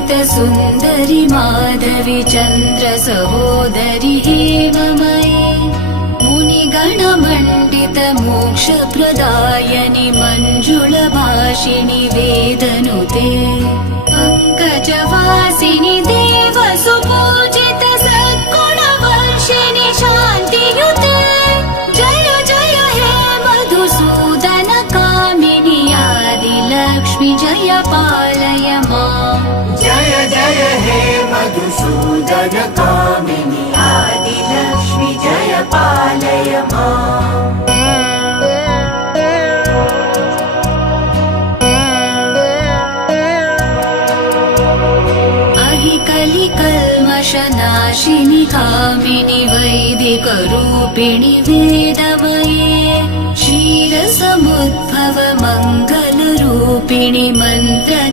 सुन्दरि माधवी चन्द्र सहोदरि हेममयी मुनिगणमण्डित मोक्षप्रदायनि मञ्जुलभाषिणि वेदनुते पङ्कजवासिनि देवसुपूजित सद्गुणवर्षिणि शान्तियुते जय जय हे मधुसूदन कामिनि आदिलक्ष्मि जय पालय माम् जय जय हे मधुसूदन कामिनि आदिलक्ष्मि जय पालय माम् कलिकल्मषनाशिनि कामिनि वैदिकरूपिणि वेदमये क्षीरसमुद्भव मङ्गलरूपिणि मन्त्र